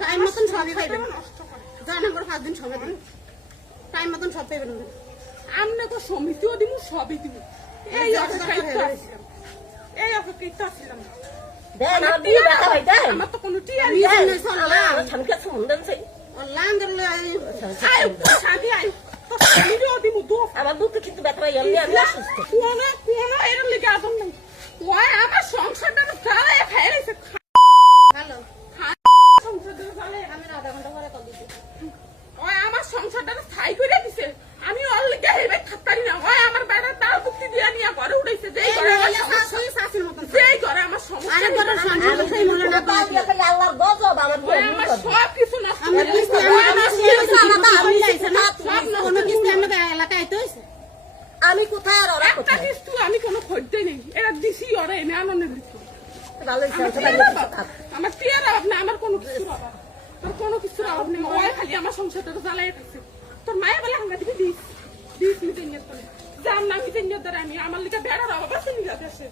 time মতন সবই পাইবেন জানা করে 5 দিন সময় দেন টাইম মতন সব পাইবেন আমরা তো সমিতিও দিব সবই দিব এই অপেক্ষা ছিলাম দেন আর দিয়ে দেখা ভাই দেন আমার তো কোনো টিয়া দেন আমার ছানকে সুন্দর সেই লাঙ্গর আয় শাদি আয় তো সমিতিও দিব দো আমার দুধ কিন্তু ব্যথা ভাই আমি অসুস্থ কোন এর লিগে আসন নাই ওই আমার সংসারটা চালায় খাইছে হ্যালো সংসারটা চালায় আমি আধা ঘন্টা পরে কল দিছি ওই আমার সংসারটা ছাই করে দিছে আমি ওর লিগে হেবে থাকতারি না ওই আমার বেটা তার মুক্তি দিয়া নিয়া ঘরে উড়াইছে যেই ঘরে শাশুড়ি মতন যেই ঘরে আমার সমস্যা আরে বড় সংসার সেই মনে না পাই আল্লাহর গজব আমার আমার সব কিছু নষ্ট আমার করে কিস্তি আমি লাইছে না কোনো কিস্তি আমরা এলাকায় তো হইছে আমি কোথায় আর ওরা একটা কোথায় কিছু আমি কোনো খদ্দে নেই এরা দিছি ওরা এনে আনন্দের দিচ্ছি ভালো আমার টিয়ার অভাব না আমার কোনো কিছুর অভাব তোর কোনো কিছুর অভাব নেই ওই খালি আমার সংসারটা জ্বালাই থাকছে তোর মায়ের বেলা হাঙ্গা দিবি দিস নিজের নিয়ে জান না নিজের নিয়ে দ্বারা আমি আমার লিখে বেড়ার অভাব আছে নিজের দেশে